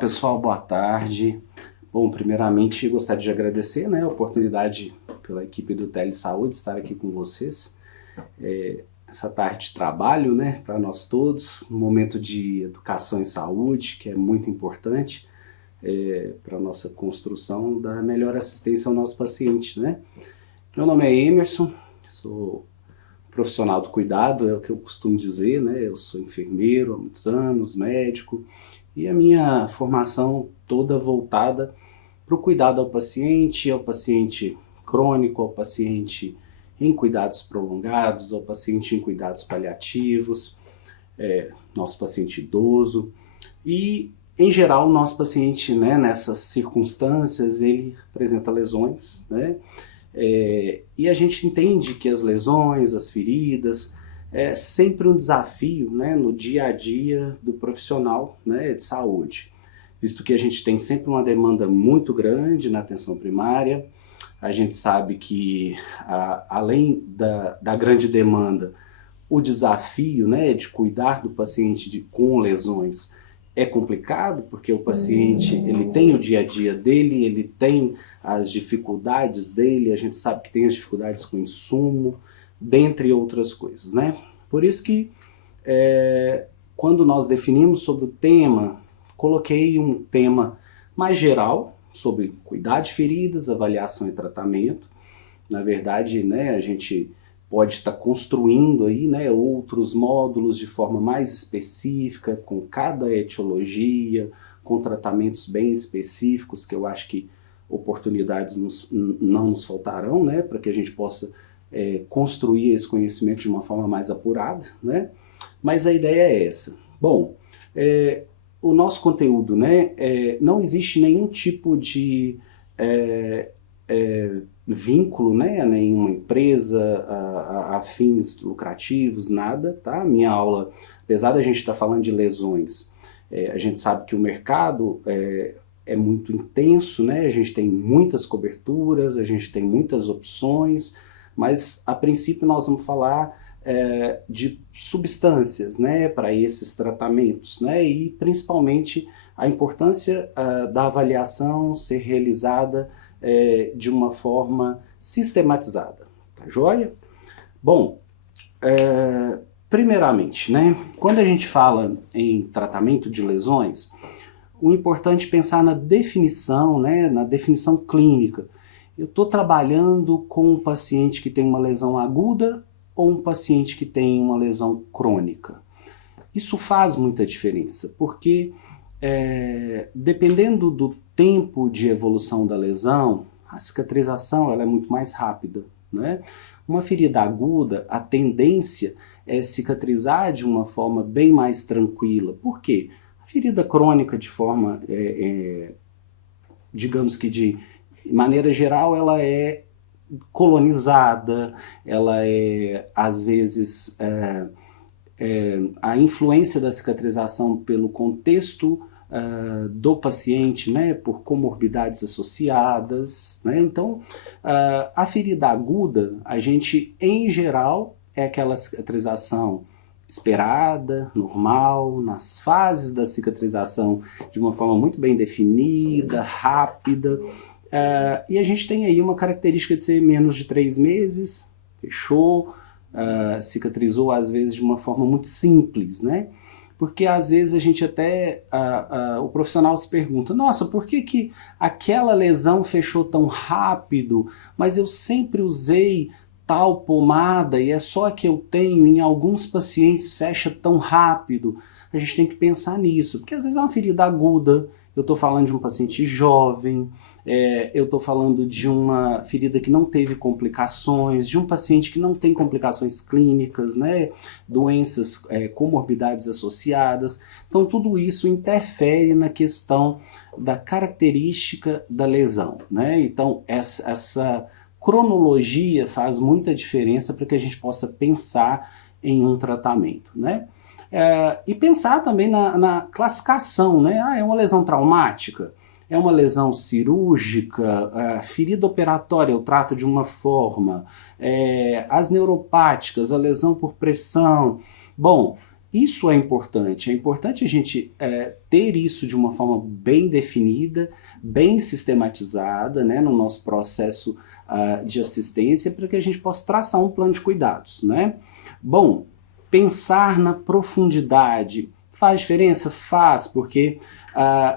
pessoal, boa tarde. Bom, primeiramente gostaria de agradecer, a oportunidade pela equipe do Telesaúde estar aqui com vocês. Essa tarde de trabalho, para nós todos, um momento de educação em saúde, que é muito importante para a nossa construção da melhor assistência ao nosso paciente, Meu nome é Emerson, sou profissional do cuidado, é o que eu costumo dizer, Eu sou enfermeiro há muitos anos, médico, e a minha formação toda voltada para o cuidado ao paciente crônico, ao paciente em cuidados prolongados, ao paciente em cuidados paliativos, nosso paciente idoso e, em geral, o nosso paciente, nessas circunstâncias, ele apresenta lesões, e a gente entende que as lesões, as feridas, é sempre um desafio, no dia a dia do profissional, de saúde, visto que a gente tem sempre uma demanda muito grande na atenção primária. A gente sabe que, além da grande demanda, o desafio, de cuidar do paciente com lesões é complicado, porque o paciente ele tem o dia a dia dele, ele tem as dificuldades dele, a gente sabe que tem as dificuldades com insumo, dentre outras coisas, Por isso que, quando nós definimos sobre o tema, coloquei um tema mais geral, sobre cuidar de feridas, avaliação e tratamento. Na verdade, a gente pode estar construindo aí, outros módulos de forma mais específica, com cada etiologia, com tratamentos bem específicos, que eu acho que oportunidades não nos faltarão, para que a gente possa construir esse conhecimento de uma forma mais apurada, Mas a ideia é essa. Bom, o nosso conteúdo, não existe nenhum tipo de vínculo, a nenhuma empresa, a fins lucrativos, nada, tá? Minha aula, apesar da gente estar falando de lesões, a gente sabe que o mercado é muito intenso, A gente tem muitas coberturas, a gente tem muitas opções, mas a princípio nós vamos falar de substâncias, para esses tratamentos, e principalmente a importância da avaliação ser realizada de uma forma sistematizada, tá joia? Bom, primeiramente, quando a gente fala em tratamento de lesões, o importante é pensar na definição, na definição clínica. Eu estou trabalhando com um paciente que tem uma lesão aguda ou um paciente que tem uma lesão crônica. Isso faz muita diferença, porque dependendo do tempo de evolução da lesão, a cicatrização ela é muito mais rápida, Uma ferida aguda, a tendência é cicatrizar de uma forma bem mais tranquila. Por quê? A ferida crônica, de forma, digamos que de maneira geral, ela é colonizada, ela às vezes, a influência da cicatrização pelo contexto do paciente, por comorbidades associadas, Então, a ferida aguda, a gente, em geral, é aquela cicatrização esperada, normal, nas fases da cicatrização de uma forma muito bem definida, rápida, e a gente tem aí uma característica de ser menos de 3 meses, fechou, cicatrizou às vezes de uma forma muito simples, Porque às vezes a gente até, o profissional se pergunta, nossa, por que aquela lesão fechou tão rápido, mas eu sempre usei tal pomada e é só a que eu tenho, em alguns pacientes fecha tão rápido. A gente tem que pensar nisso, porque às vezes é uma ferida aguda, eu estou falando de um paciente jovem, eu estou falando de uma ferida que não teve complicações, de um paciente que não tem complicações clínicas, doenças, comorbidades associadas. Então tudo isso interfere na questão da característica da lesão, Então essa cronologia faz muita diferença para que a gente possa pensar em um tratamento, e pensar também na classificação, é uma lesão traumática? É uma lesão cirúrgica? Ferida operatória eu trato de uma forma, as neuropáticas, a lesão por pressão. Bom, isso é importante a gente ter isso de uma forma bem definida, bem sistematizada, né, no nosso processo de assistência, para que a gente possa traçar um plano de cuidados, né? Bom, pensar na profundidade faz diferença? Faz, porque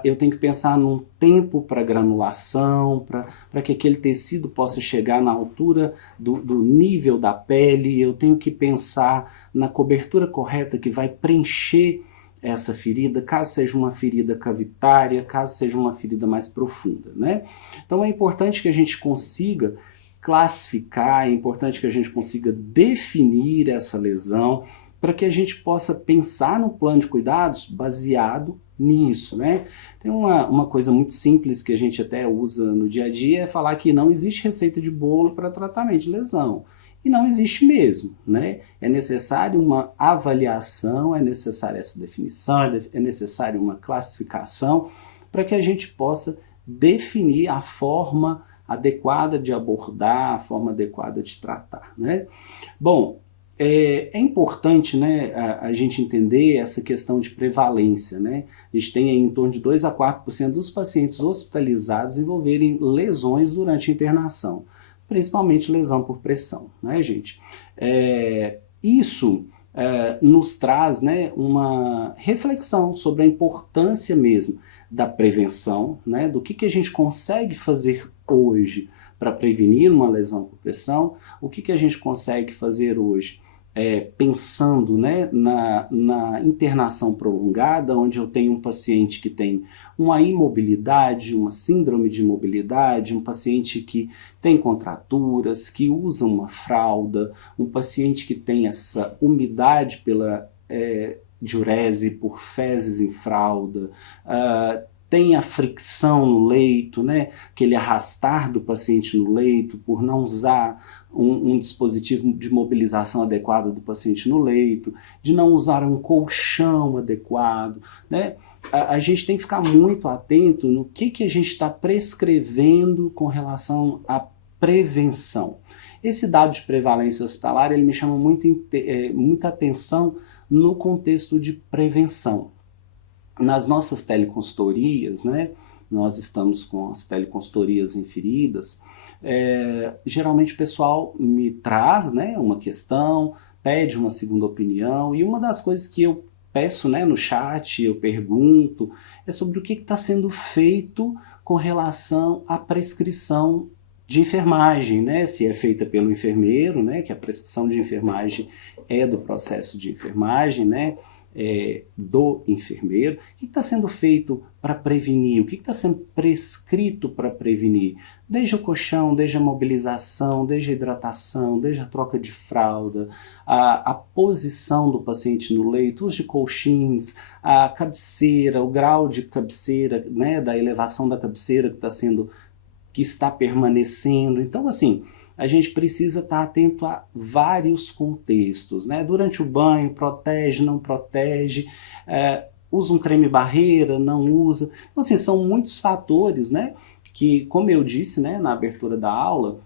eu tenho que pensar num tempo para granulação, para que aquele tecido possa chegar na altura do nível da pele, eu tenho que pensar na cobertura correta que vai preencher essa ferida, caso seja uma ferida cavitária, caso seja uma ferida mais profunda, né? Então é importante que a gente consiga classificar, é importante que a gente consiga definir essa lesão, para que a gente possa pensar no plano de cuidados baseado nisso, né? Tem uma coisa muito simples que a gente até usa no dia a dia, é falar que não existe receita de bolo para tratamento de lesão. E não existe mesmo, né? É necessário uma avaliação, é necessária essa definição, é necessário uma classificação para que a gente possa definir a forma adequada de abordar, a forma adequada de tratar, né? Bom, é importante, né, a gente entender essa questão de prevalência, né? A gente tem aí em torno de 2 a 4% dos pacientes hospitalizados envolverem lesões durante a internação, principalmente lesão por pressão, né, gente? Isso nos traz, né, uma reflexão sobre a importância mesmo da prevenção, né, do que a gente consegue fazer hoje para prevenir uma lesão por pressão, o que a gente consegue fazer hoje pensando, né, na internação prolongada, onde eu tenho um paciente que tem uma imobilidade, uma síndrome de imobilidade, um paciente que tem contraturas, que usa uma fralda, um paciente que tem essa umidade pela diurese por fezes em fralda, tem a fricção no leito, né? Aquele arrastar do paciente no leito por não usar um dispositivo de mobilização adequado do paciente no leito, de não usar um colchão adequado, né? A gente tem que ficar muito atento no que a gente está prescrevendo com relação à prevenção. Esse dado de prevalência hospitalar ele me chama muita atenção no contexto de prevenção. Nas nossas teleconsultorias, né, nós estamos com as teleconsultorias em feridas, geralmente o pessoal me traz, né, uma questão, pede uma segunda opinião, e uma das coisas que eu peço, né, no chat, eu pergunto, é sobre o que está sendo feito com relação à prescrição de enfermagem, né, se é feita pelo enfermeiro, né, que a prescrição de enfermagem é do processo de enfermagem, né, do enfermeiro, o que está sendo feito para prevenir, o que está sendo prescrito para prevenir, desde o colchão, desde a mobilização, desde a hidratação, desde a troca de fralda, a posição do paciente no leito, os de colchins, a cabeceira, o grau de cabeceira, né, da elevação da cabeceira que está permanecendo. Então, assim, a gente precisa estar atento a vários contextos, né? Durante o banho, protege, não protege, usa um creme barreira, não usa. Então, assim, são muitos fatores, né? Que, como eu disse, né, na abertura da aula,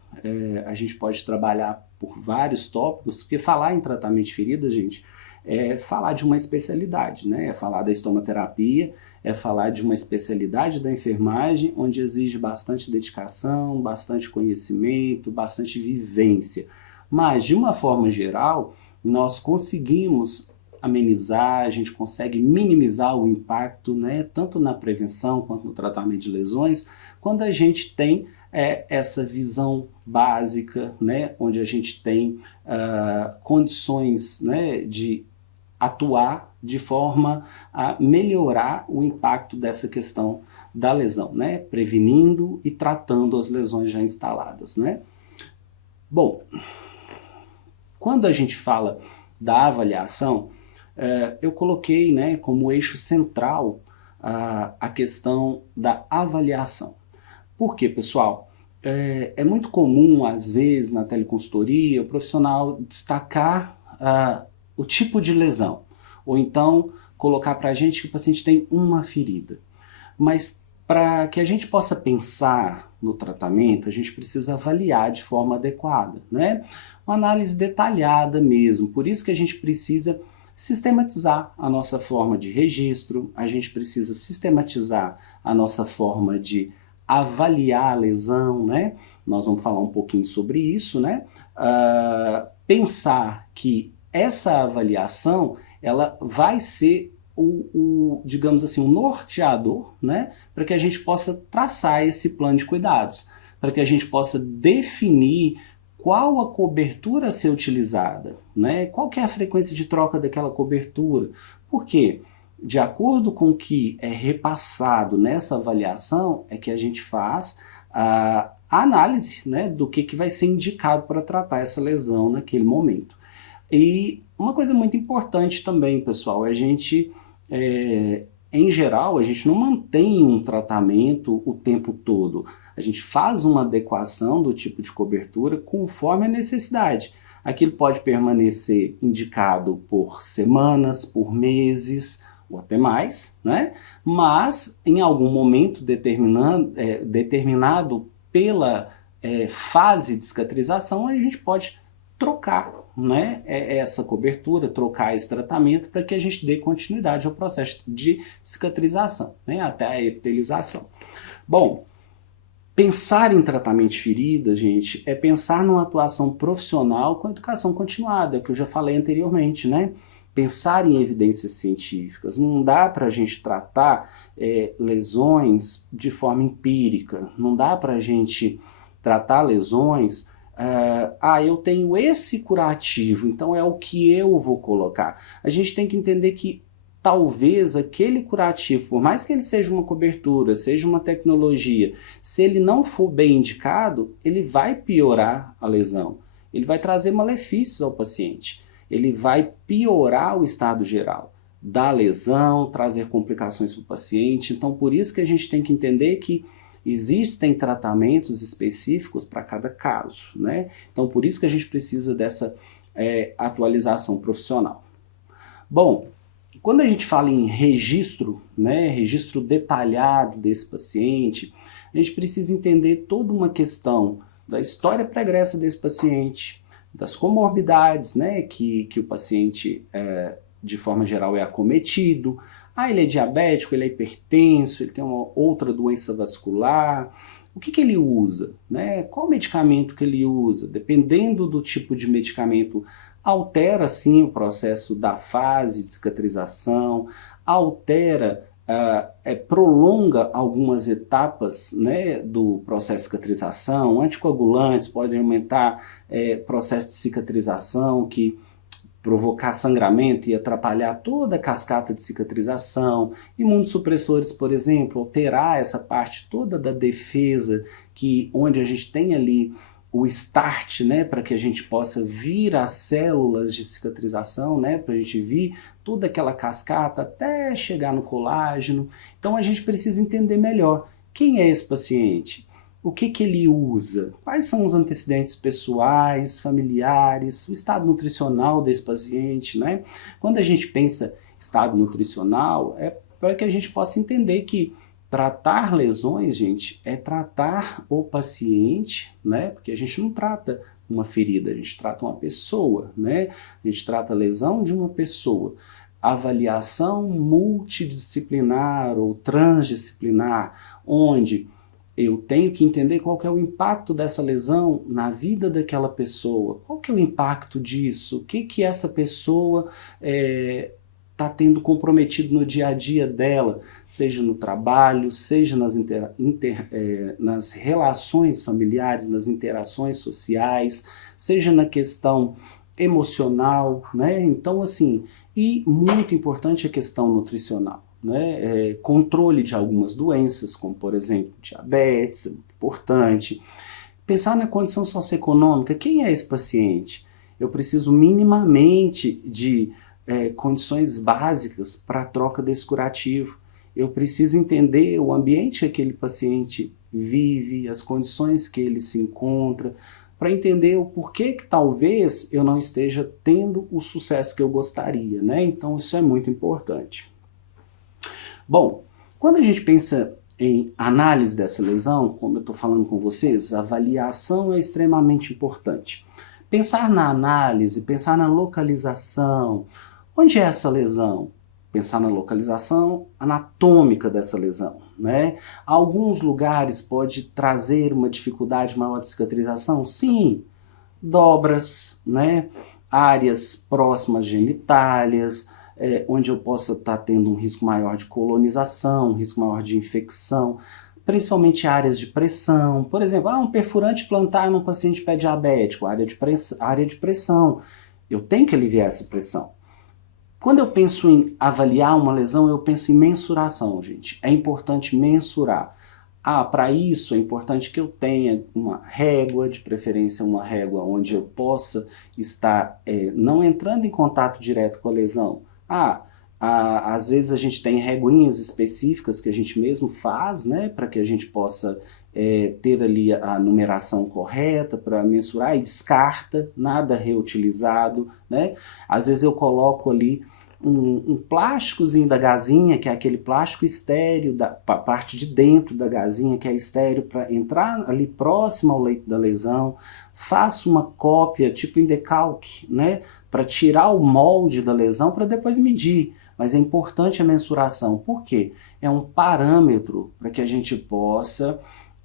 a gente pode trabalhar por vários tópicos, porque falar em tratamento de feridas, gente, é falar de uma especialidade, né? É falar da estomaterapia, é falar de uma especialidade da enfermagem, onde exige bastante dedicação, bastante conhecimento, bastante vivência. Mas, de uma forma geral, nós conseguimos amenizar, a gente consegue minimizar o impacto, né, tanto na prevenção quanto no tratamento de lesões, quando a gente tem essa visão básica, né, onde a gente tem condições, né, de atuar de forma a melhorar o impacto dessa questão da lesão, né? Prevenindo e tratando as lesões já instaladas, né? Bom, quando a gente fala da avaliação, eu coloquei, né, como eixo central a questão da avaliação. Por quê, pessoal? É muito comum, às vezes, na teleconsultoria, o profissional destacar o tipo de lesão, ou então colocar para a gente que o paciente tem uma ferida. Mas para que a gente possa pensar no tratamento, a gente precisa avaliar de forma adequada, né? Uma análise detalhada mesmo, por isso que a gente precisa sistematizar a nossa forma de registro, a gente precisa sistematizar a nossa forma de avaliar a lesão, né? Nós vamos falar um pouquinho sobre isso, né? Pensar que essa avaliação, ela vai ser digamos assim, o norteador, né? Para que a gente possa traçar esse plano de cuidados, para que a gente possa definir qual a cobertura a ser utilizada, né? Qual que é a frequência de troca daquela cobertura. Por quê? De acordo com o que é repassado nessa avaliação, é que a gente faz a análise, né, do que vai ser indicado para tratar essa lesão naquele momento. E uma coisa muito importante também, pessoal, é a gente, em geral, a gente não mantém um tratamento o tempo todo. A gente faz uma adequação do tipo de cobertura conforme a necessidade. Aquilo pode permanecer indicado por semanas, por meses, ou até mais, né? Mas em algum momento determinado pela fase de cicatrização, a gente pode trocar, né, essa cobertura, trocar esse tratamento para que a gente dê continuidade ao processo de cicatrização, né, até a epitelização. Bom, pensar em tratamento de ferida, gente, é pensar numa atuação profissional com educação continuada, que eu já falei anteriormente, né? Pensar em evidências científicas. Não dá para a gente tratar lesões de forma empírica, não dá para a gente tratar lesões, eu tenho esse curativo, então é o que eu vou colocar. A gente tem que entender que talvez aquele curativo, por mais que ele seja uma cobertura, seja uma tecnologia, se ele não for bem indicado, ele vai piorar a lesão, ele vai trazer malefícios ao paciente, ele vai piorar o estado geral da lesão, trazer complicações para o paciente. Então, por isso que a gente tem que entender que existem tratamentos específicos para cada caso, né? Então, por isso que a gente precisa dessa atualização profissional. Bom, quando a gente fala em registro, né, registro detalhado desse paciente, a gente precisa entender toda uma questão da história pregressa desse paciente, das comorbidades, né, que o paciente, de forma geral, é acometido. Ele é diabético, ele é hipertenso, ele tem uma outra doença vascular. O que ele usa, né? Qual medicamento que ele usa? Dependendo do tipo de medicamento, altera sim o processo da fase de cicatrização, prolonga algumas etapas, né, do processo de cicatrização. Anticoagulantes podem aumentar processo de cicatrização, que provocar sangramento e atrapalhar toda a cascata de cicatrização. Imunossupressores, por exemplo, alterar essa parte toda da defesa, onde a gente tem ali o start, né, para que a gente possa vir as células de cicatrização, né, para a gente vir toda aquela cascata até chegar no colágeno. Então a gente precisa entender melhor quem é esse paciente, o que ele usa, quais são os antecedentes pessoais, familiares, o estado nutricional desse paciente, né? Quando a gente pensa em estado nutricional, é para que a gente possa entender que tratar lesões, gente, é tratar o paciente, né? Porque a gente não trata uma ferida, a gente trata uma pessoa, né? A gente trata a lesão de uma pessoa. Avaliação multidisciplinar ou transdisciplinar, onde eu tenho que entender qual que é o impacto dessa lesão na vida daquela pessoa, qual que é o impacto disso, o que essa pessoa está tendo comprometido no dia a dia dela, seja no trabalho, seja nas relações familiares, nas interações sociais, seja na questão emocional, né? Então, assim, e muito importante a questão nutricional, né? Controle de algumas doenças, como por exemplo diabetes, é muito importante. Pensar na condição socioeconômica, quem é esse paciente? Eu preciso minimamente de condições básicas para a troca desse curativo. Eu preciso entender o ambiente que aquele paciente vive, as condições que ele se encontra, para entender o porquê que talvez eu não esteja tendo o sucesso que eu gostaria, né? Então isso é muito importante. Bom, quando a gente pensa em análise dessa lesão, como eu estou falando com vocês, a avaliação é extremamente importante. Pensar na análise, pensar na localização, Onde é essa lesão? Pensar na localização anatômica dessa lesão, né? Alguns lugares pode trazer uma dificuldade maior de cicatrização? Sim, dobras, né? Áreas próximas genitálias, onde eu possa estar tendo um risco maior de colonização, um risco maior de infecção, principalmente áreas de pressão. Por exemplo, um perfurante plantar num paciente pé diabético, área de pressão. Eu tenho que aliviar essa pressão. Quando eu penso em avaliar uma lesão, eu penso em mensuração, gente. É importante mensurar. Para isso é importante que eu tenha uma régua, de preferência uma régua onde eu possa estar não entrando em contato direto com a lesão. Às vezes a gente tem reguinhas específicas que a gente mesmo faz, né, para que a gente possa ter ali a numeração correta para mensurar e descarta, nada reutilizado, né? Às vezes eu coloco ali um plásticozinho da gazinha, que é aquele plástico estéreo, da parte de dentro da gazinha, que é estéreo, para entrar ali próximo ao leito da lesão. Faço uma cópia, tipo em decalque, né, para tirar o molde da lesão para depois medir. Mas é importante a mensuração. Por quê? É um parâmetro para que a gente possa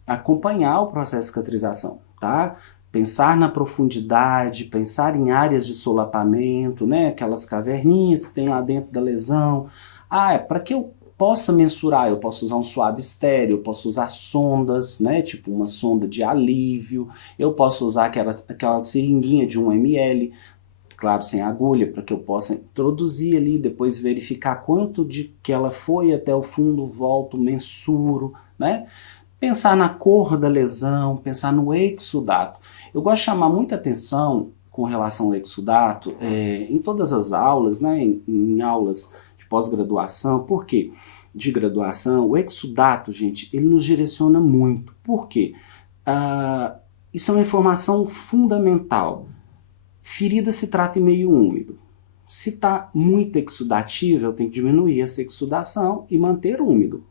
acompanhar o processo de cicatrização, tá? Pensar na profundidade, pensar em áreas de solapamento, né? Aquelas caverninhas que tem lá dentro da lesão. Para que eu possa mensurar, eu posso usar um suave estéreo, eu posso usar sondas, né? Tipo uma sonda de alívio, eu posso usar aquela seringuinha de 1 ml, claro, sem agulha, para que eu possa introduzir ali, depois verificar quanto de que ela foi até o fundo, volto, mensuro, né? Pensar na cor da lesão, pensar no exudato. Eu gosto de chamar muita atenção com relação ao exudato em todas as aulas, né, em aulas de pós-graduação. Por quê? De graduação, o exudato, gente, ele nos direciona muito. Por quê? Isso é uma informação fundamental. Ferida se trata em meio úmido. Se está muito exudativa, eu tenho que diminuir essa exudação e manter úmido.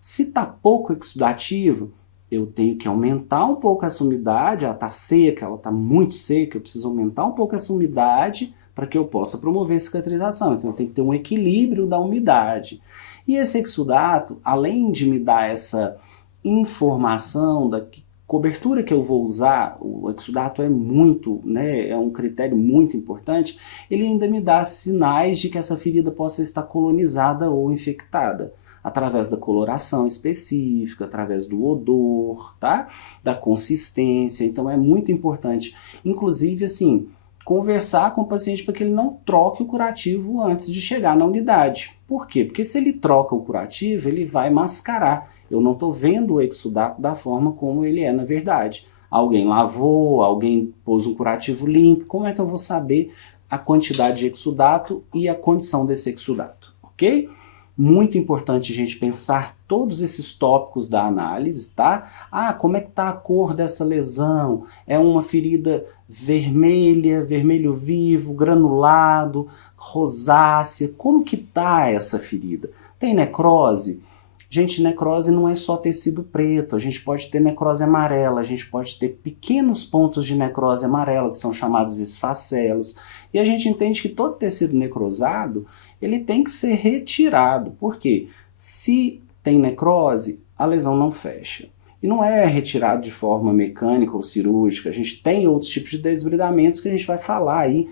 Se está pouco exudativo, eu tenho que aumentar um pouco essa umidade. Ela está seca, ela está muito seca, eu preciso aumentar um pouco essa umidade para que eu possa promover a cicatrização. Então eu tenho que ter um equilíbrio da umidade. E esse exudato, além de me dar essa informação da cobertura que eu vou usar, o exudato é muito, né, é um critério muito importante, ele ainda me dá sinais de que essa ferida possa estar colonizada ou infectada, através da coloração específica, através do odor, tá? Da consistência. Então é muito importante, inclusive, assim, conversar com o paciente para que ele não troque o curativo antes de chegar na unidade. Por quê? Porque se ele troca o curativo, ele vai mascarar. Eu não estou vendo o exudato da forma como ele é na verdade. Alguém lavou, alguém pôs um curativo limpo, como é que eu vou saber a quantidade de exudato e a condição desse exudato, ok? Muito importante a gente pensar todos esses tópicos da análise, tá? Como é que tá a cor dessa lesão? É uma ferida vermelha, vermelho vivo, granulado, rosácea? Como que tá essa ferida? Tem necrose? Gente, necrose não é só tecido preto, a gente pode ter necrose amarela, a gente pode ter pequenos pontos de necrose amarela, que são chamados esfacelos, e a gente entende que todo tecido necrosado, ele tem que ser retirado. Por quê? Se tem necrose, a lesão não fecha. E não é retirado de forma mecânica ou cirúrgica, a gente tem outros tipos de desbridamentos que a gente vai falar aí.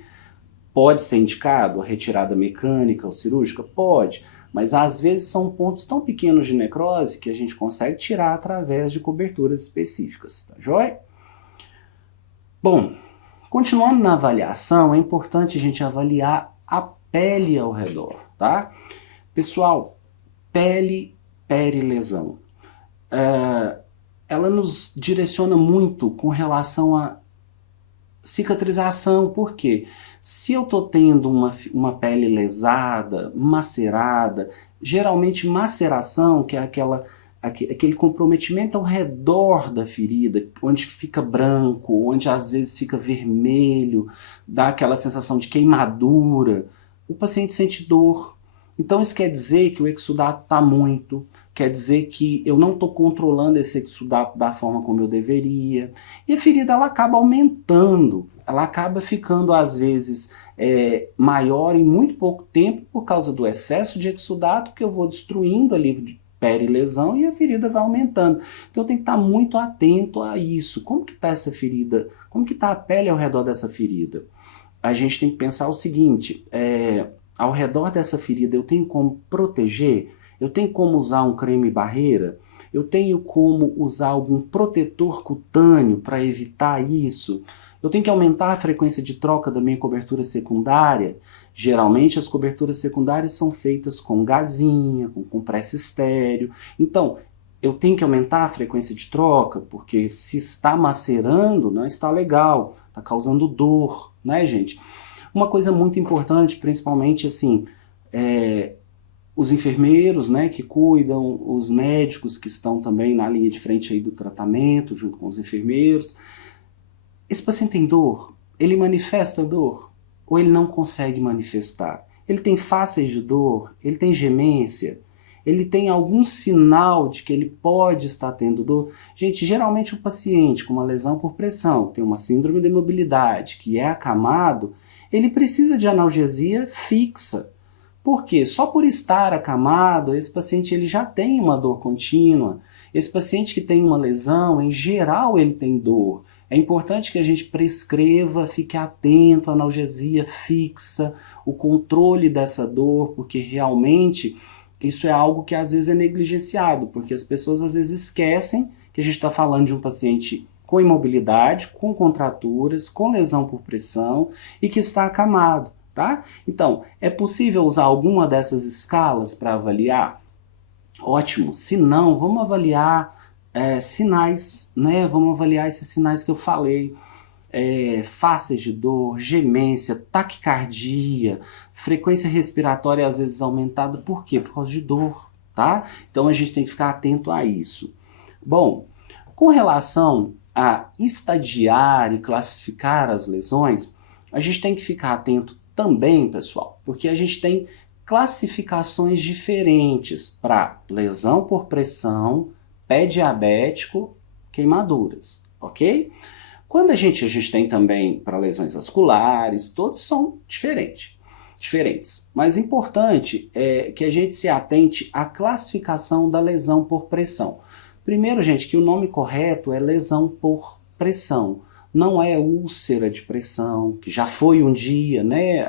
Pode ser indicado a retirada mecânica ou cirúrgica? Pode. Mas às vezes são pontos tão pequenos de necrose que a gente consegue tirar através de coberturas específicas, tá joia? Bom, continuando na avaliação, é importante a gente avaliar a pele ao redor, tá? Pessoal, pele perilesão. Ela nos direciona muito com relação a cicatrização. Por quê? Se eu estou tendo uma pele lesada, macerada, geralmente maceração, que é aquele comprometimento ao redor da ferida, onde fica branco, onde às vezes fica vermelho, dá aquela sensação de queimadura, o paciente sente dor. Então isso quer dizer que o exudato está muito, quer dizer que eu não estou controlando esse exudato da forma como eu deveria. E a ferida ela acaba aumentando, ela acaba ficando às vezes maior em muito pouco tempo por causa do excesso de exudato que eu vou destruindo ali perilesão e a ferida vai aumentando. Então eu tenho que estar muito atento a isso. Como que está essa ferida? Como que está a pele ao redor dessa ferida? A gente tem que pensar o seguinte, ao redor dessa ferida eu tenho como proteger? Eu tenho como usar um creme barreira? Eu tenho como usar algum protetor cutâneo para evitar isso? Eu tenho que aumentar a frequência de troca da minha cobertura secundária? Geralmente as coberturas secundárias são feitas com gazinha, com compressa estéreo. Então, eu tenho que aumentar a frequência de troca, porque se está macerando, não está legal, está causando dor, né, gente? Uma coisa muito importante, principalmente assim, os enfermeiros, né, que cuidam, os médicos que estão também na linha de frente aí do tratamento, junto com os enfermeiros. Esse paciente tem dor? Ele manifesta dor? Ou ele não consegue manifestar? Ele tem fáscias de dor? Ele tem gemência? Ele tem algum sinal de que ele pode estar tendo dor? Gente, geralmente o paciente com uma lesão por pressão, tem uma síndrome de imobilidade, que é acamado, ele precisa de analgesia fixa. Por quê? Só por estar acamado, esse paciente ele já tem uma dor contínua. Esse paciente que tem uma lesão, em geral, ele tem dor. É importante que a gente prescreva, fique atento à analgesia fixa, o controle dessa dor, porque realmente isso é algo que às vezes é negligenciado, porque as pessoas às vezes esquecem que a gente está falando de um paciente com imobilidade, com contraturas, com lesão por pressão e que está acamado, tá? Então, é possível usar alguma dessas escalas para avaliar? Ótimo. Se não, vamos avaliar sinais, né? Vamos avaliar esses sinais que eu falei. Fáscias de dor, gemência, taquicardia, frequência respiratória às vezes aumentada. Por quê? Por causa de dor, tá? Então a gente tem que ficar atento a isso. Bom, com relação a estadiar e classificar as lesões, a gente tem que ficar atento também, pessoal, porque a gente tem classificações diferentes para lesão por pressão, pé diabético, queimaduras, ok? Quando a gente tem também para lesões vasculares, todos são diferentes. Mas importante é que a gente se atente à classificação da lesão por pressão. Primeiro, gente, que o nome correto é lesão por pressão. Não é úlcera de pressão, que já foi um dia, né?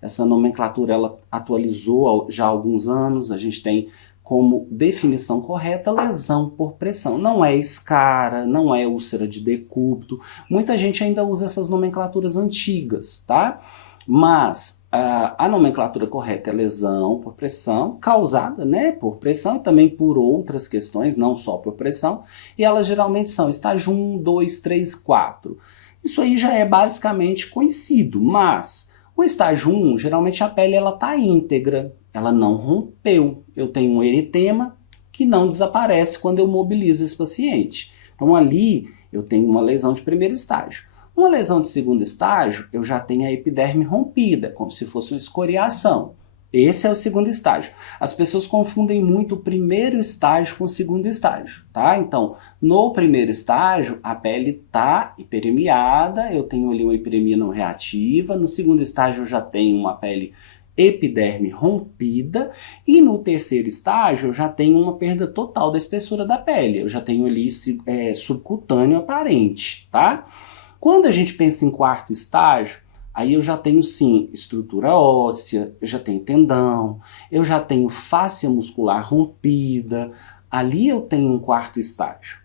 Essa nomenclatura ela atualizou já há alguns anos. A gente tem como definição correta lesão por pressão. Não é escara, não é úlcera de decúbito. Muita gente ainda usa essas nomenclaturas antigas, tá? Mas a nomenclatura correta é lesão por pressão, causada, né, por pressão e também por outras questões, não só por pressão, e elas geralmente são estágio 1, 2, 3, 4. Isso aí já é basicamente conhecido, mas o estágio 1, geralmente a pele ela está íntegra, ela não rompeu. Eu tenho um eritema que não desaparece quando eu mobilizo esse paciente. Então ali eu tenho uma lesão de primeiro estágio. Uma lesão de segundo estágio, eu já tenho a epiderme rompida, como se fosse uma escoriação. Esse é o segundo estágio. As pessoas confundem muito o primeiro estágio com o segundo estágio, tá? Então, no primeiro estágio, a pele está hiperemiada, eu tenho ali uma hiperemia não reativa. No segundo estágio, eu já tenho uma pele epiderme rompida. E no terceiro estágio, eu já tenho uma perda total da espessura da pele. Eu já tenho ali subcutâneo aparente, tá? Quando a gente pensa em quarto estágio, aí eu já tenho sim estrutura óssea, eu já tenho tendão, eu já tenho fáscia muscular rompida, ali eu tenho um quarto estágio.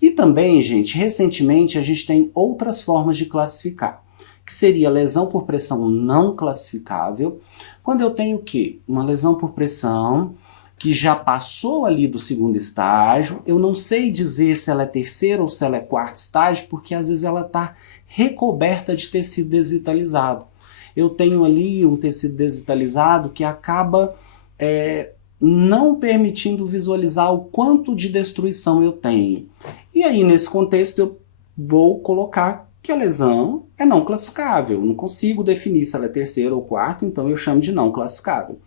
E também, gente, recentemente a gente tem outras formas de classificar, que seria lesão por pressão não classificável, quando eu tenho o quê? Uma lesão por pressão que já passou ali do segundo estágio. Eu não sei dizer se ela é terceiro ou se ela é quarto estágio, porque às vezes ela está recoberta de tecido desvitalizado. Eu tenho ali um tecido desvitalizado que acaba não permitindo visualizar o quanto de destruição eu tenho. E aí, nesse contexto, eu vou colocar que a lesão é não classificável. Eu não consigo definir se ela é terceiro ou quarto, então eu chamo de não classificável.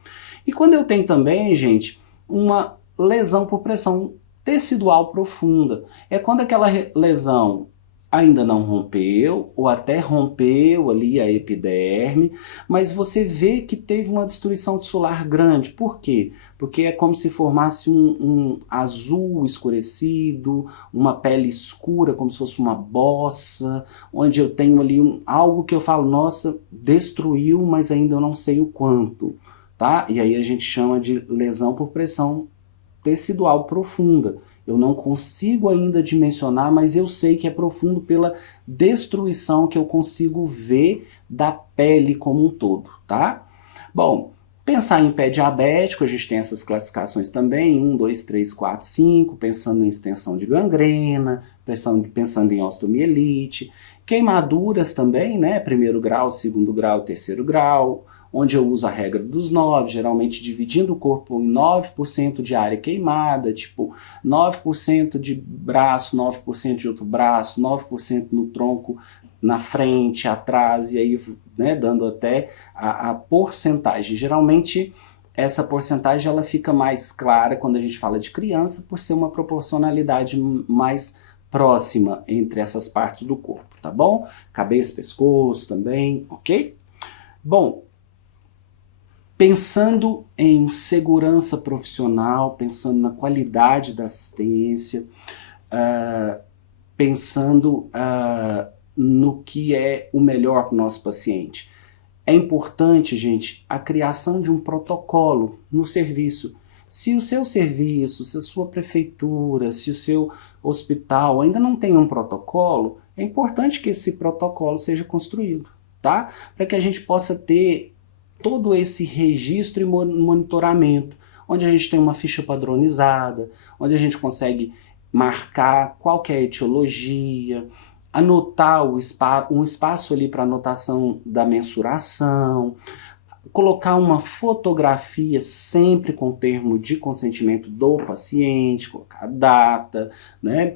E quando eu tenho também, gente, uma lesão por pressão tecidual profunda, é quando aquela lesão ainda não rompeu, ou até rompeu ali a epiderme, mas você vê que teve uma destruição tissular grande. Por quê? Porque é como se formasse um azul escurecido, uma pele escura, como se fosse uma bossa, onde eu tenho ali algo que eu falo, nossa, destruiu, mas ainda eu não sei o quanto, tá? E aí a gente chama de lesão por pressão tecidual profunda. Eu não consigo ainda dimensionar, mas eu sei que é profundo pela destruição que eu consigo ver da pele como um todo, tá? Bom, pensar em pé diabético, a gente tem essas classificações também, 1, 2, 3, 4, 5, pensando em extensão de gangrena, pensando em osteomielite, queimaduras também, né? Primeiro grau, segundo grau, terceiro grau, onde eu uso a regra dos 9, geralmente dividindo o corpo em 9% de área queimada, tipo 9% de braço, 9% de outro braço, 9% no tronco, na frente, atrás, e aí, né, dando até a porcentagem. Geralmente essa porcentagem ela fica mais clara quando a gente fala de criança, por ser uma proporcionalidade mais próxima entre essas partes do corpo, tá bom? Cabeça, pescoço também, ok? Bom, pensando em segurança profissional, pensando na qualidade da assistência, pensando no que é o melhor para o nosso paciente. É importante, gente, a criação de um protocolo no serviço. Se o seu serviço, se a sua prefeitura, se o seu hospital ainda não tem um protocolo, é importante que esse protocolo seja construído, tá? Para que a gente possa ter todo esse registro e monitoramento, onde a gente tem uma ficha padronizada, onde a gente consegue marcar qual que é a etiologia, anotar um espaço ali para anotação da mensuração, colocar uma fotografia sempre com o termo de consentimento do paciente, colocar a data, né?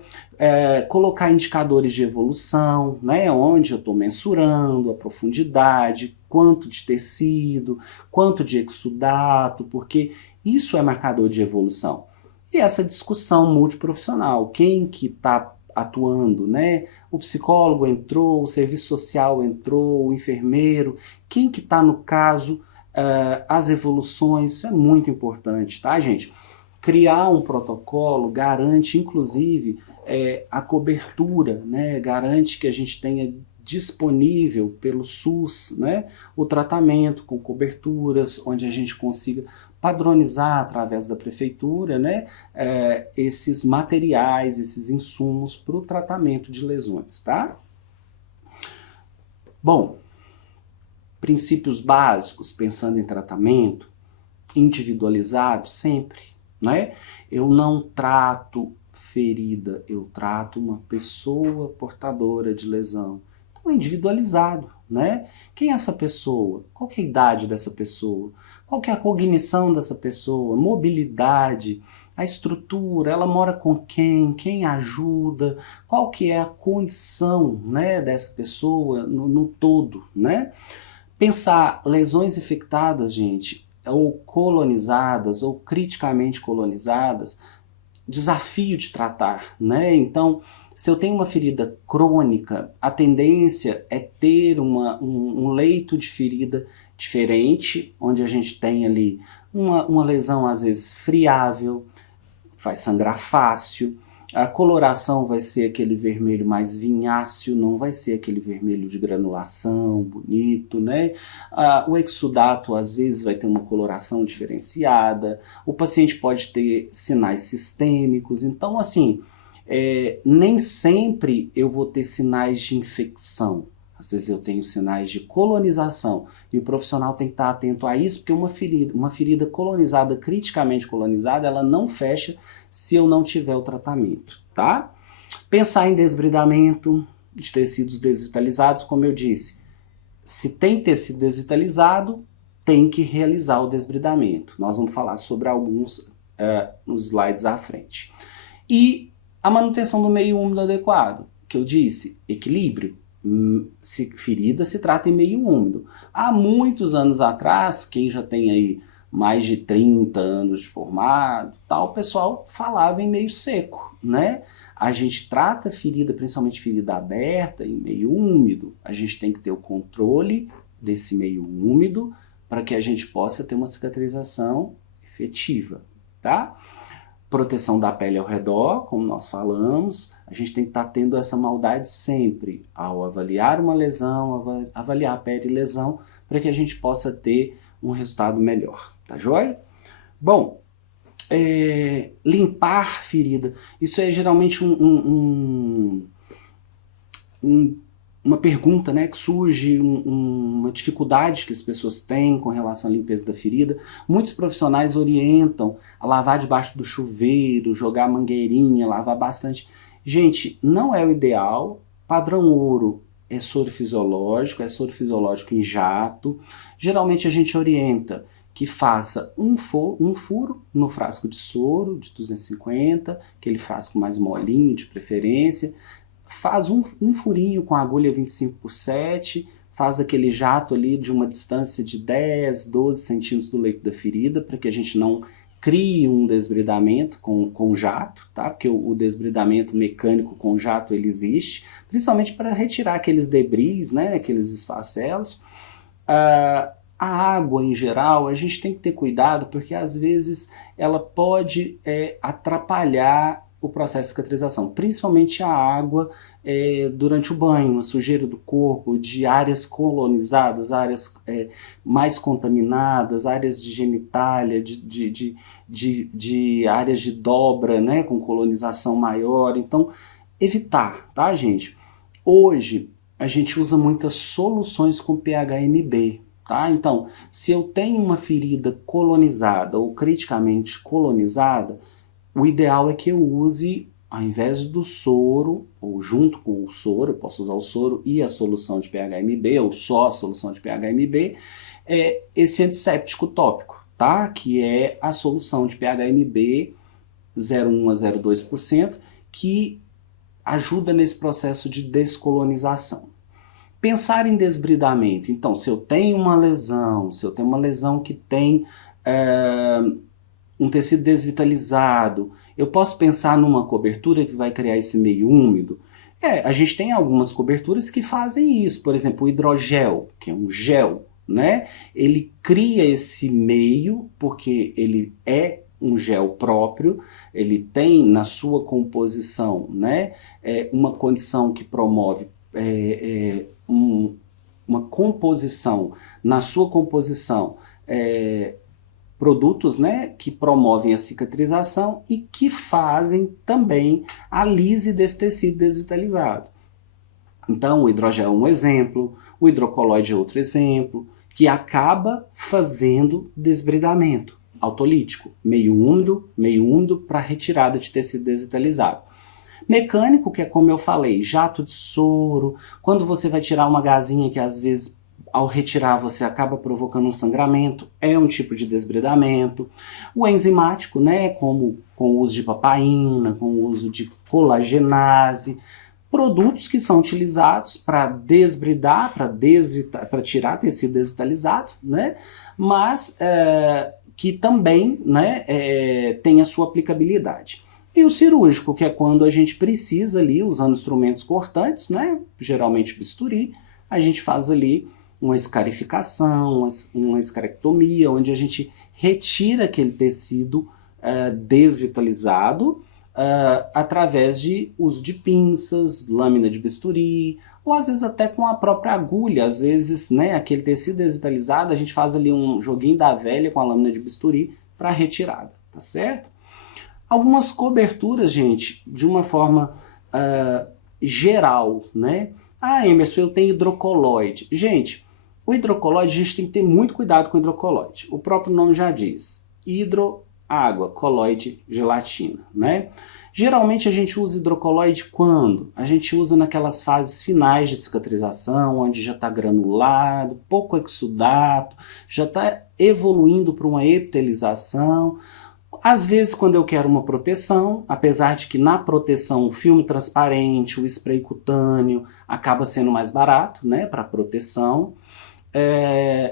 Colocar indicadores de evolução, né? Onde eu estou mensurando a profundidade, quanto de tecido, quanto de exudato, porque isso é marcador de evolução. E essa discussão multiprofissional, quem que está atuando, né? O psicólogo entrou, o serviço social entrou, o enfermeiro, quem que está no caso, as evoluções, isso é muito importante, tá, gente? Criar um protocolo garante, inclusive, a cobertura, né? Garante que a gente tenha disponível pelo SUS, né? O tratamento com coberturas, onde a gente consiga padronizar através da prefeitura, né, esses materiais, esses insumos para o tratamento de lesões, tá? Bom, princípios básicos, pensando em tratamento, individualizado sempre, né? Eu não trato ferida, eu trato uma pessoa portadora de lesão. Então é individualizado, né? Quem é essa pessoa? Qual que é a idade dessa pessoa? Qual que é a cognição dessa pessoa? Mobilidade, a estrutura, ela mora com quem? Quem ajuda? Qual que é a condição, né, dessa pessoa no todo, né? Pensar lesões infectadas, gente, ou colonizadas, ou criticamente colonizadas, desafio de tratar, né? Então, se eu tenho uma ferida crônica, a tendência é ter um leito de ferida diferente, onde a gente tem ali uma lesão às vezes friável, vai sangrar fácil, a coloração vai ser aquele vermelho mais vinháceo, não vai ser aquele vermelho de granulação, bonito, né? O exudato às vezes vai ter uma coloração diferenciada, o paciente pode ter sinais sistêmicos, então assim, nem sempre eu vou ter sinais de infecção. Às vezes eu tenho sinais de colonização e o profissional tem que estar atento a isso, porque uma ferida colonizada, criticamente colonizada, ela não fecha se eu não tiver o tratamento, tá? Pensar em desbridamento de tecidos desvitalizados, como eu disse, se tem tecido desvitalizado, tem que realizar o desbridamento. Nós vamos falar sobre alguns nos slides à frente. E a manutenção do meio úmido adequado, que eu disse, equilíbrio. ferida se trata em meio úmido. Há muitos anos atrás, quem já tem aí mais de 30 anos de formado, tal, o pessoal falava em meio seco, né? A gente trata ferida, principalmente ferida aberta, em meio úmido. A gente tem que ter o controle desse meio úmido para que a gente possa ter uma cicatrização efetiva, tá? Proteção da pele ao redor, como nós falamos, a gente tem que estar tendo essa maldade sempre ao avaliar uma lesão, avaliar a pele e lesão, para que a gente possa ter um resultado melhor, tá joia? Bom, limpar ferida, isso é geralmente uma pergunta, né, que surge, uma dificuldade que as pessoas têm com relação à limpeza da ferida. Muitos profissionais orientam a lavar debaixo do chuveiro, jogar mangueirinha, lavar bastante. Gente, não é o ideal. Padrão ouro é soro fisiológico em jato. Geralmente a gente orienta que faça um furo no frasco de soro de 250, aquele frasco mais molinho de preferência. Faz um furinho com a agulha 25/7, faz aquele jato ali de uma distância de 10, 12 centímetros do leito da ferida, para que a gente não crie um desbridamento com jato, tá? Porque o desbridamento mecânico com jato ele existe, principalmente para retirar aqueles debris, né? Aqueles esfacelos. A água em geral, a gente tem que ter cuidado, porque às vezes ela pode atrapalhar o processo de cicatrização, principalmente a água durante o banho, a sujeira do corpo, de áreas colonizadas, áreas mais contaminadas, áreas de genitália, de áreas de dobra, né, com colonização maior. Então, evitar, tá, gente? Hoje, a gente usa muitas soluções com PHMB, tá? Então, se eu tenho uma ferida colonizada ou criticamente colonizada, o ideal é que eu use, ao invés do soro, ou junto com o soro, eu posso usar o soro e a solução de PHMB, ou só a solução de PHMB, esse antisséptico tópico, tá? Que é a solução de PHMB 0,1 a 0,2%, que ajuda nesse processo de descolonização. Pensar em desbridamento. Então, se eu tenho uma lesão que tem um tecido desvitalizado, eu posso pensar numa cobertura que vai criar esse meio úmido? A gente tem algumas coberturas que fazem isso, por exemplo, o hidrogel, que é um gel, né? Ele cria esse meio porque ele é um gel próprio, ele tem na sua composição, né, uma condição que promove uma composição, na sua composição, produtos, né, que promovem a cicatrização e que fazem também a lise desse tecido desvitalizado. Então, o hidrogel é um exemplo, o hidrocolóide é outro exemplo, que acaba fazendo desbridamento autolítico, meio úmido para retirada de tecido desvitalizado. Mecânico, que é como eu falei, jato de soro, quando você vai tirar uma gazinha que às vezes ao retirar você acaba provocando um sangramento, é um tipo de desbridamento. O enzimático, né, como com o uso de papaina, com o uso de colagenase, produtos que são utilizados para desbridar, para tirar tecido desvitalizado, né, mas que também, né, tem a sua aplicabilidade. E o cirúrgico, que é quando a gente precisa ali, usando instrumentos cortantes, né, geralmente bisturi, a gente faz ali uma escarificação, uma escarectomia, onde a gente retira aquele tecido desvitalizado através de uso de pinças, lâmina de bisturi, ou às vezes até com a própria agulha. Às vezes, né, aquele tecido desvitalizado, a gente faz ali um joguinho da velha com a lâmina de bisturi para retirada, tá certo? Algumas coberturas, gente, de uma forma geral, né? Emerson, eu tenho hidrocolóide. Gente, o hidrocolóide, a gente tem que ter muito cuidado com o hidrocolóide. O próprio nome já diz. Água, colóide, gelatina, né? Geralmente a gente usa hidrocolóide quando? A gente usa naquelas fases finais de cicatrização, onde já está granulado, pouco exudato, já está evoluindo para uma epitelização. Às vezes, quando eu quero uma proteção, apesar de que na proteção o filme transparente, o spray cutâneo, acaba sendo mais barato, né, para proteção.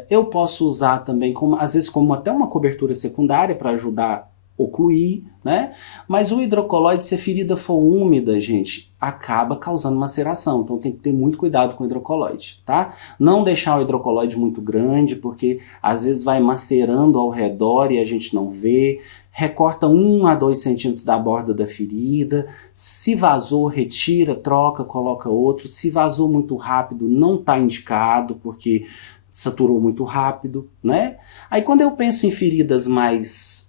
Eu posso usar também, às vezes, como até uma cobertura secundária para ajudar a ocluir, né? Mas o hidrocolóide, se a ferida for úmida, gente, acaba causando maceração. Então tem que ter muito cuidado com o hidrocolóide, tá? Não deixar o hidrocolóide muito grande, porque às vezes vai macerando ao redor e a gente não vê. Recorta 1 a 2 centímetros da borda da ferida. Se vazou, retira, troca, coloca outro. Se vazou muito rápido, não está indicado, porque saturou muito rápido, né? Aí quando eu penso em feridas mais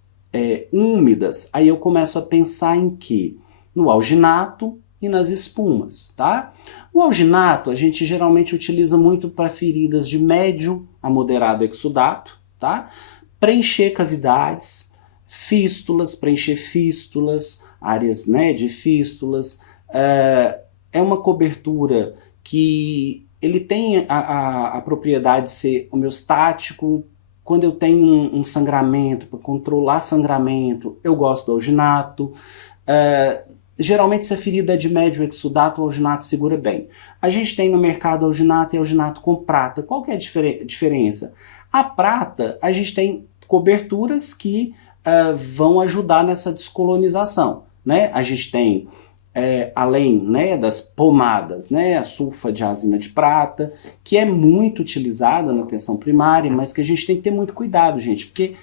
úmidas, aí eu começo a pensar em quê? No alginato e nas espumas, tá? O alginato a gente geralmente utiliza muito para feridas de médio a moderado exudato, tá? Preencher cavidades, fístulas, preencher fístulas, áreas, né, de fístulas. É uma cobertura que ele tem a propriedade de ser homeostático. Quando eu tenho um sangramento, para controlar sangramento, eu gosto do alginato. Geralmente, se a ferida é de médio exudato, o alginato segura bem. A gente tem no mercado alginato e alginato com prata. Qual que é a diferença? A prata, a gente tem coberturas que vão ajudar nessa descolonização, né? A gente tem, além, né, das pomadas, né, a sulfadiazina de prata, que é muito utilizada na atenção primária, mas que a gente tem que ter muito cuidado, gente, porque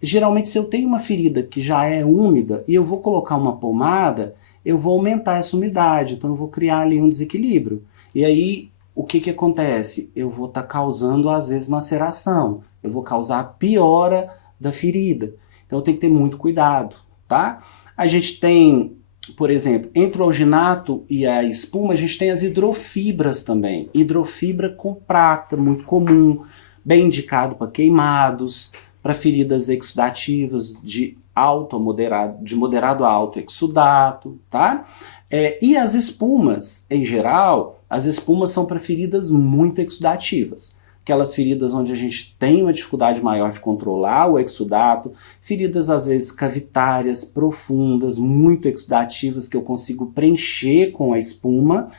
geralmente se eu tenho uma ferida que já é úmida e eu vou colocar uma pomada, eu vou aumentar essa umidade, então eu vou criar ali um desequilíbrio. E aí, o que acontece? Eu vou estar causando, às vezes, maceração, eu vou causar a piora da ferida. Então tem que ter muito cuidado, tá? A gente tem, por exemplo, entre o alginato e a espuma, a gente tem as hidrofibras também. Hidrofibra com prata, muito comum, bem indicado para queimados, para feridas exudativas de alto a moderado, de moderado a alto exudato, tá? E as espumas, em geral, as espumas são para feridas muito exudativas. Aquelas feridas onde a gente tem uma dificuldade maior de controlar o exudato, feridas às vezes cavitárias, profundas, muito exudativas, que eu consigo preencher com a espuma,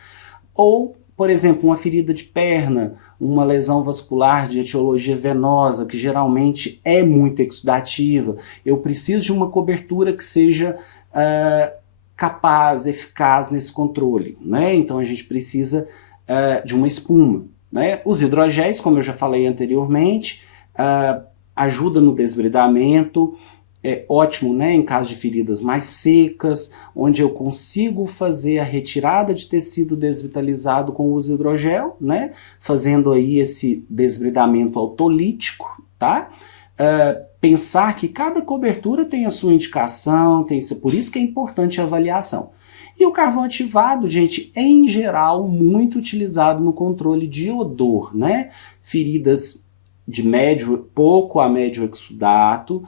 ou, por exemplo, uma ferida de perna, uma lesão vascular de etiologia venosa, que geralmente é muito exudativa. Eu preciso de uma cobertura que seja capaz, eficaz nesse controle, né? Então a gente precisa de uma espuma. Né? Os hidrogéis, como eu já falei anteriormente, ajuda no desbridamento, é ótimo, né, em caso de feridas mais secas, onde eu consigo fazer a retirada de tecido desvitalizado com o uso de hidrogel, né, fazendo aí esse desbridamento autolítico, tá? Pensar que cada cobertura tem a sua indicação, por isso que é importante a avaliação. E o carvão ativado, gente, em geral, muito utilizado no controle de odor, né? Feridas de pouco a médio exudato,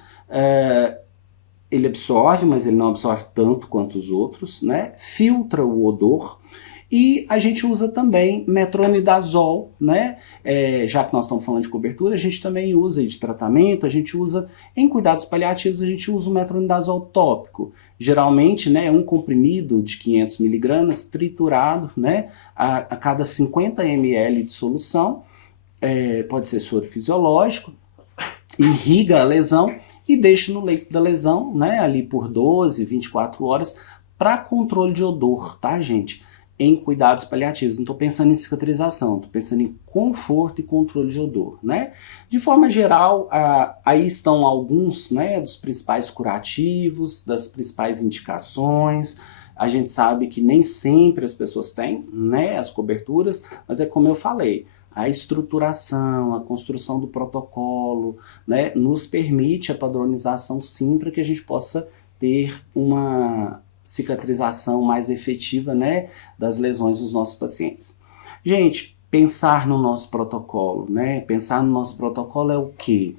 ele absorve, mas ele não absorve tanto quanto os outros, né? Filtra o odor. E a gente usa também metronidazol, né? Já que nós estamos falando de cobertura, a gente também usa de tratamento, a gente usa em cuidados paliativos, a gente usa o metronidazol tópico. Geralmente, né, um comprimido de 500 miligramas triturado, né, a cada 50 ml de solução, pode ser soro fisiológico, irriga a lesão e deixa no leito da lesão, né, ali por 12, 24 horas, para controle de odor, tá, gente? Em cuidados paliativos. Não estou pensando em cicatrização, estou pensando em conforto e controle de odor, né? De forma geral, aí estão alguns, né, dos principais curativos, das principais indicações. A gente sabe que nem sempre as pessoas têm, né, as coberturas, mas é como eu falei, a estruturação, a construção do protocolo, né, nos permite a padronização sim, para que a gente possa ter uma cicatrização mais efetiva, né, das lesões dos nossos pacientes. Gente, pensar no nosso protocolo, né? Pensar no nosso protocolo é o quê?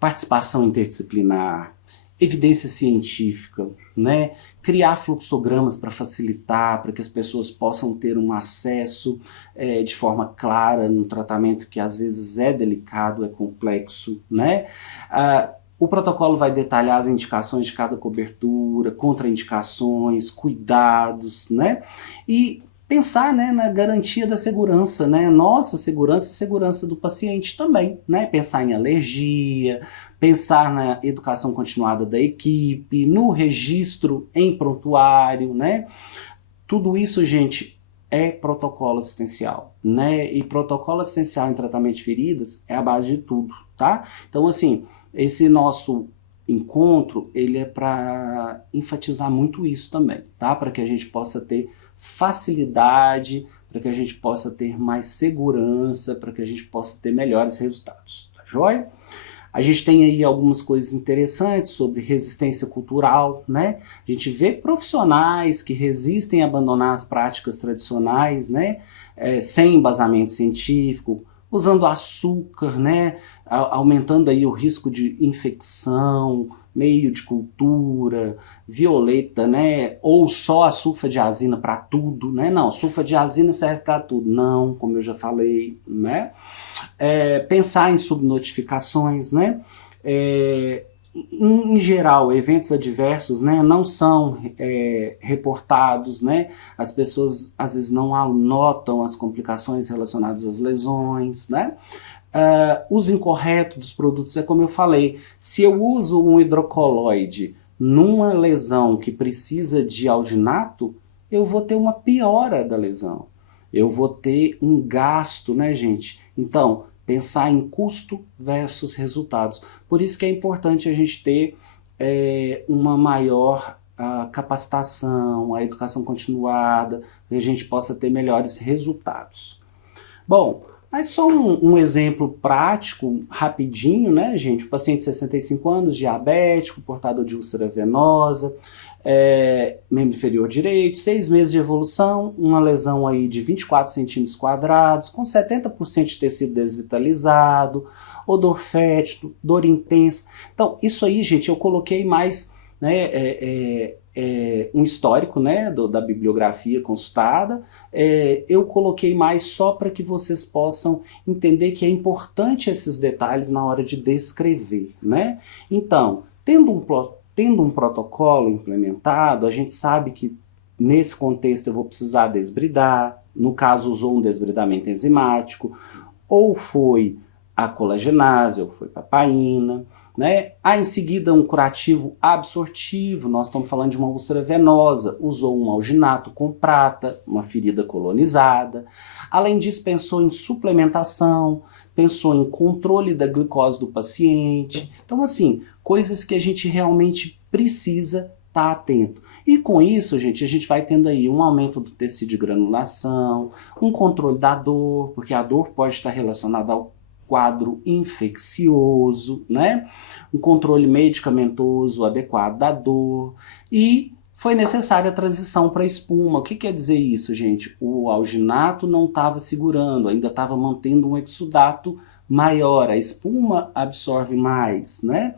Participação interdisciplinar, evidência científica, né? Criar fluxogramas para facilitar, para que as pessoas possam ter um acesso de forma clara no tratamento que às vezes é delicado, é complexo, né? O protocolo vai detalhar as indicações de cada cobertura, contraindicações, cuidados, né? E pensar, né, na garantia da segurança, né? Nossa segurança e segurança do paciente também, né? Pensar em alergia, pensar na educação continuada da equipe, no registro em prontuário, né? Tudo isso, gente, é protocolo assistencial, né? E protocolo assistencial em tratamento de feridas é a base de tudo, tá? Então, assim, esse nosso encontro, ele é para enfatizar muito isso também, tá? Para que a gente possa ter facilidade, para que a gente possa ter mais segurança, para que a gente possa ter melhores resultados, tá joia? A gente tem aí algumas coisas interessantes sobre resistência cultural, né? A gente vê profissionais que resistem a abandonar as práticas tradicionais, né? Sem embasamento científico, usando açúcar, né? Aumentando aí o risco de infecção, meio de cultura, violeta, né? Ou só a sulfadiazina para tudo, né? Não, sulfadiazina serve para tudo. Não, como eu já falei, né? Pensar em subnotificações, né? Em geral, eventos adversos, né, não são reportados, né? As pessoas às vezes não anotam as complicações relacionadas às lesões, né? Uso incorreto dos produtos é como eu falei, se eu uso um hidrocoloide numa lesão que precisa de alginato, eu vou ter uma piora da lesão, eu vou ter um gasto, né, gente? Então, pensar em custo versus resultados. Por isso que é importante a gente ter uma maior capacitação, a educação continuada, para que a gente possa ter melhores resultados. Bom, mas só um exemplo prático, rapidinho, né, gente? O paciente de 65 anos, diabético, portador de úlcera venosa, membro inferior direito, 6 meses de evolução, uma lesão aí de 24 centímetros quadrados, com 70% de tecido desvitalizado, odor fétido, dor intensa. Então, isso aí, gente, eu coloquei mais, né, um histórico, né, da bibliografia consultada. Eu coloquei mais só para que vocês possam entender que é importante esses detalhes na hora de descrever, né? Então, tendo um protocolo implementado, a gente sabe que nesse contexto eu vou precisar desbridar, no caso usou um desbridamento enzimático, ou foi a colagenase, ou foi papaina, né? Em seguida um curativo absortivo, nós estamos falando de uma úlcera venosa, usou um alginato com prata, uma ferida colonizada. Além disso, pensou em suplementação, pensou em controle da glicose do paciente. Então, assim, coisas que a gente realmente precisa estar atento. E com isso, gente, a gente vai tendo aí um aumento do tecido de granulação, um controle da dor, porque a dor pode estar relacionada ao quadro infeccioso, né? Um controle medicamentoso adequado da dor, e foi necessária a transição para espuma. O que quer dizer isso, gente? O alginato não estava segurando, ainda estava mantendo um exudato maior, a espuma absorve mais, né?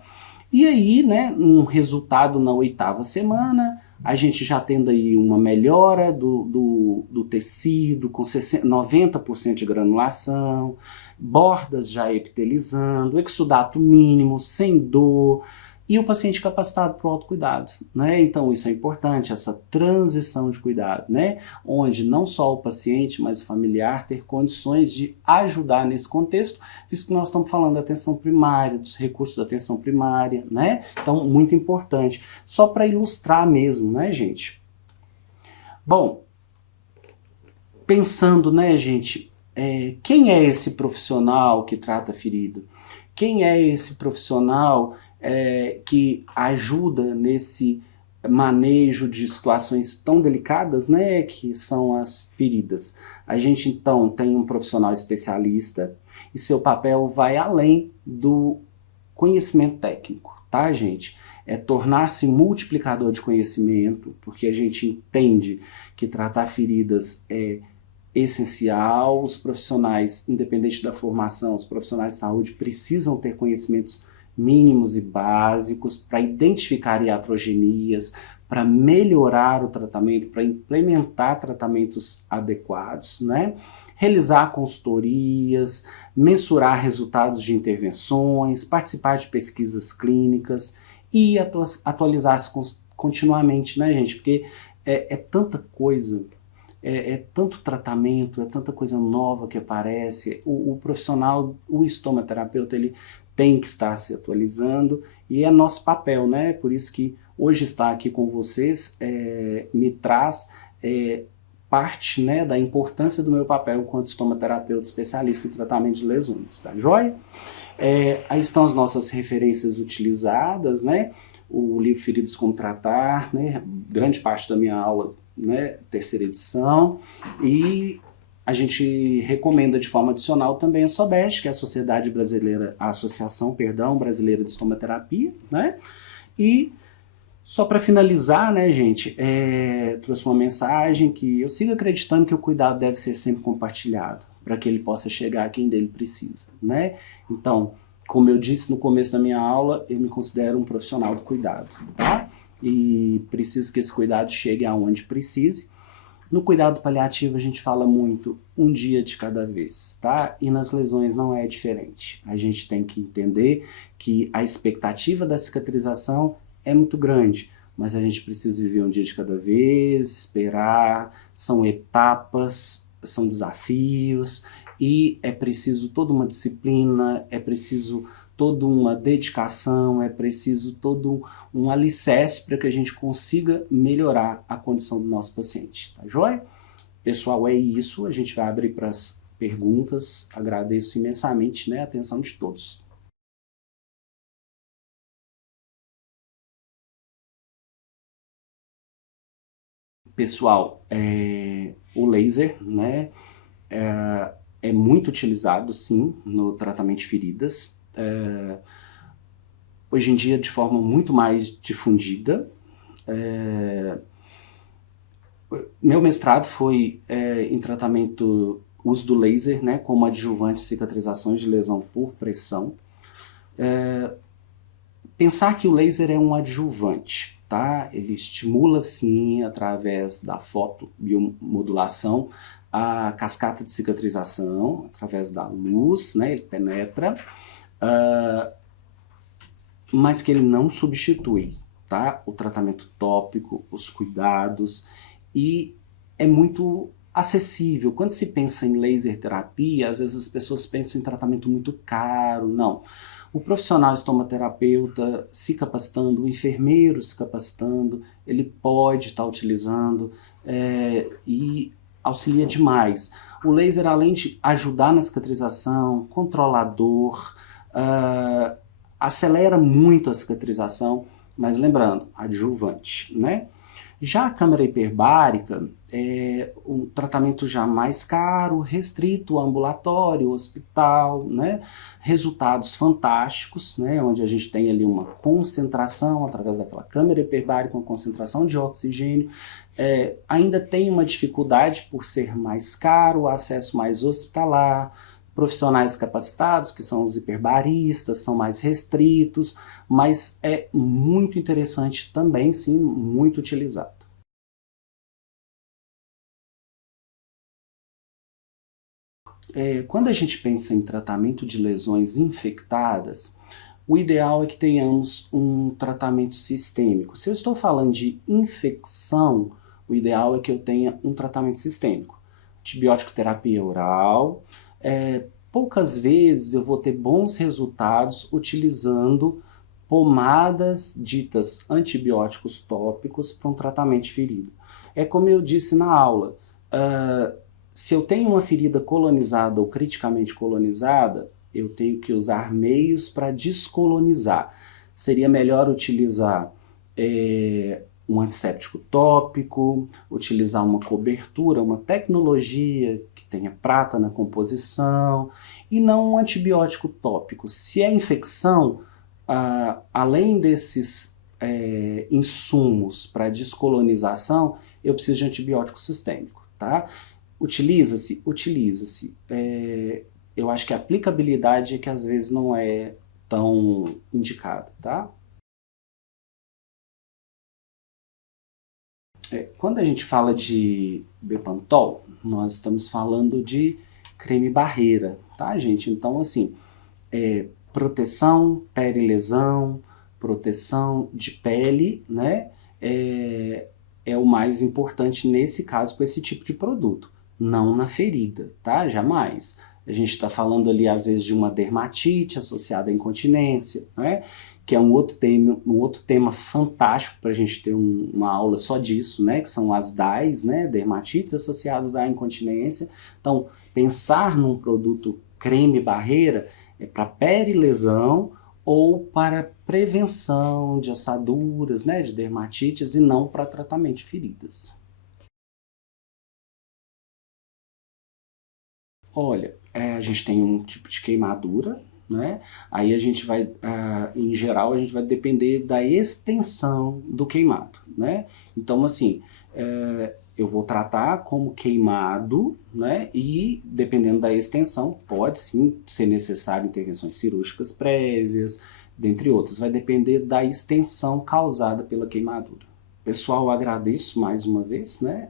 E aí, né, um resultado na 8ª semana, a gente já tendo aí uma melhora do tecido, com 90% de granulação, bordas já epitelizando, exudato mínimo, sem dor, e o paciente capacitado para o autocuidado, né? Então isso é importante, essa transição de cuidado, né? Onde não só o paciente, mas o familiar ter condições de ajudar nesse contexto, visto que nós estamos falando da atenção primária, dos recursos da atenção primária, né? Então, muito importante. Só para ilustrar mesmo, né, gente? Bom, pensando, né, gente, quem é esse profissional que trata a ferida? Quem é esse profissional que ajuda nesse manejo de situações tão delicadas, né, que são as feridas? A gente, então, tem um profissional especialista e seu papel vai além do conhecimento técnico, tá, gente? É tornar-se multiplicador de conhecimento, porque a gente entende que tratar feridas é essencial. Os profissionais, independente da formação, os profissionais de saúde precisam ter conhecimentos mínimos e básicos para identificar iatrogenias, para melhorar o tratamento, para implementar tratamentos adequados, né? realizar consultorias, mensurar resultados de intervenções, participar de pesquisas clínicas e atualizar-se continuamente, né, gente? Porque é tanta coisa, é tanto tratamento, é tanta coisa nova que aparece. O profissional, o estomaterapeuta, ele tem que estar se atualizando e é nosso papel, né? Por isso que hoje estar aqui com vocês me traz parte, né, da importância do meu papel enquanto estomaterapeuta especialista em tratamento de lesões, tá joia? Aí estão as nossas referências utilizadas, né? O livro Feridas Como Tratar, né? Grande parte da minha aula, né? Terceira edição. E a gente recomenda de forma adicional também a SOBEST, que é a Sociedade Brasileira, a Associação, perdão, Brasileira de Estomaterapia, né? E só para finalizar, né, gente, trouxe uma mensagem que eu sigo acreditando que o cuidado deve ser sempre compartilhado, para que ele possa chegar a quem dele precisa, né? Então, como eu disse no começo da minha aula, eu me considero um profissional do cuidado, tá? E preciso que esse cuidado chegue aonde precise. No cuidado paliativo a gente fala muito um dia de cada vez, tá? E nas lesões não é diferente. A gente tem que entender que a expectativa da cicatrização é muito grande, mas a gente precisa viver um dia de cada vez, esperar, são etapas, são desafios e é preciso toda uma disciplina, é preciso toda uma dedicação, é preciso todo um alicerce para que a gente consiga melhorar a condição do nosso paciente, tá joia? Pessoal, é isso, a gente vai abrir para as perguntas, agradeço imensamente, né, a atenção de todos. Pessoal, o laser, né, é muito utilizado, sim, no tratamento de feridas. Hoje em dia, de forma muito mais difundida. Meu mestrado foi em tratamento, uso do laser, né, como adjuvante de cicatrizações de lesão por pressão. Pensar que o laser é um adjuvante, tá? Ele estimula, sim, através da fotobiomodulação, a cascata de cicatrização, através da luz, né? Ele penetra, mas que ele não substitui, tá? O tratamento tópico, os cuidados, e é muito acessível. Quando se pensa em laser terapia, às vezes as pessoas pensam em tratamento muito caro, não. O profissional estomaterapeuta se capacitando, o enfermeiro se capacitando, ele pode estar utilizando e auxilia demais. O laser, além de ajudar na cicatrização, controlar a dor, acelera muito a cicatrização, mas lembrando, adjuvante, né? Já a câmara hiperbárica é um tratamento já mais caro, restrito ao ambulatório, hospital, né? Resultados fantásticos, né? Onde a gente tem ali uma concentração, através daquela câmara hiperbárica, uma concentração de oxigênio. Ainda tem uma dificuldade por ser mais caro, acesso mais hospitalar, profissionais capacitados, que são os hiperbaristas, são mais restritos, mas é muito interessante também, sim, muito utilizado. Quando a gente pensa em tratamento de lesões infectadas, o ideal é que tenhamos um tratamento sistêmico. Se eu estou falando de infecção, o ideal é que eu tenha um tratamento sistêmico. Antibiótico terapia oral. Poucas vezes eu vou ter bons resultados utilizando pomadas ditas antibióticos tópicos para um tratamento de ferida. É como eu disse na aula, se eu tenho uma ferida colonizada ou criticamente colonizada, eu tenho que usar meios para descolonizar. Seria melhor utilizar um antisséptico tópico, utilizar uma cobertura, uma tecnologia que tenha prata na composição, e não um antibiótico tópico. Se é infecção, além desses insumos para descolonização, eu preciso de antibiótico sistêmico, tá? Utiliza-se? Utiliza-se. Eu acho que a aplicabilidade é que às vezes não é tão indicada, tá? Quando a gente fala de Bepantol, nós estamos falando de creme barreira, tá, gente? Então, assim, proteção, perilesão, proteção de pele, né? É o mais importante nesse caso com esse tipo de produto, não na ferida, tá? Jamais. A gente está falando ali, às vezes, de uma dermatite associada à incontinência, né? Que é um outro tema fantástico para a gente ter uma aula só disso, né? Que são as DAIs, né? Dermatites associadas à incontinência. Então, pensar num produto creme barreira é para perilesão ou para prevenção de assaduras, né? De dermatites e não para tratamento de feridas. Olha, a gente tem um tipo de queimadura, né? Aí a gente vai, em geral, a gente vai depender da extensão do queimado, né? Então, assim, eu vou tratar como queimado, né? E dependendo da extensão, pode sim ser necessário intervenções cirúrgicas prévias, dentre outras. Vai depender da extensão causada pela queimadura. Pessoal, eu agradeço mais uma vez, né?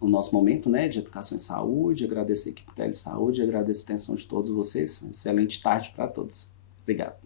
O nosso momento, né, de educação em saúde, agradecer a equipe de Telesaúde, agradeço a atenção de todos vocês. Excelente tarde para todos. Obrigado.